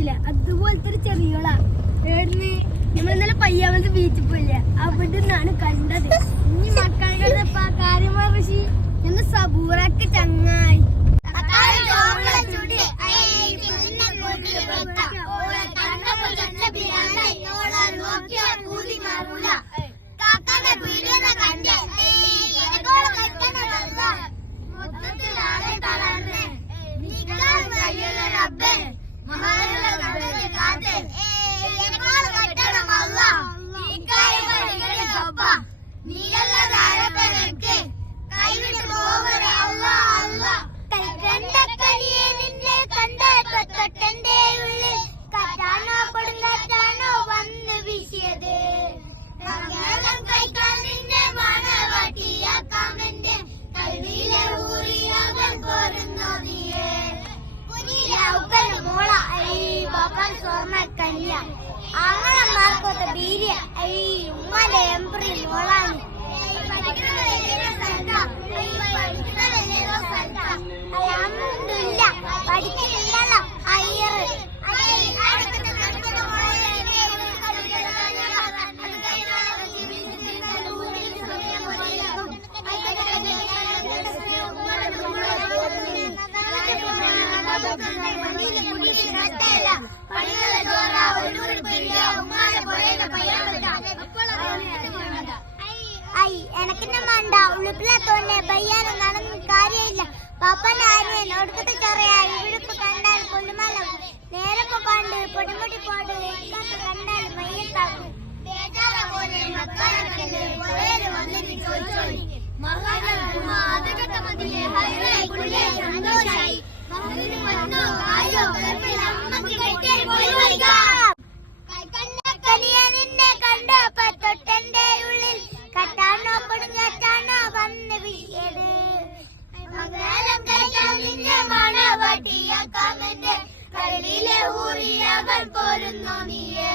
അറിയില്ല, അതുപോലത്തെ ഒരു ചെറിയോളാ. നമ്മൾ ഇന്നലെ പയ്യാമത്തെ ബീച്ചിൽ പോയില്ല, അവിടെ നിന്നാണ് കണ്ടത്. ഇനി മക്കളുടെ കാര്യമാ ഋഷി എന്ന് സബൂറക്ക് ചങ്ങായി ആങ്ങളമാർക്കൊക്കെ ബീരിയ ഉമ്മാന്റെ എംബ്രി മോളാണ്. പഠിക്കുന്നില്ലല്ലോ അയ്യർ. എനക്കിന്നെ മണ്ട ഉളുപ്പിലെ തോന്നെ പയ്യാനും നടന്നും കാര്യമില്ല. പപ്പന്റെ ആര്യൻ ഒടുക്കത്തെ ചൊറയായി ഇവിടുപ്പ് കണ്ടാൽ കൊല്ലുമല നേരപ്പോ കണ്ട് പൊടിമുടി പോട് കണ്ടാൽ മയ്യത്താക്കും. ൂറിയാകൾ പോരുന്നു നീയേ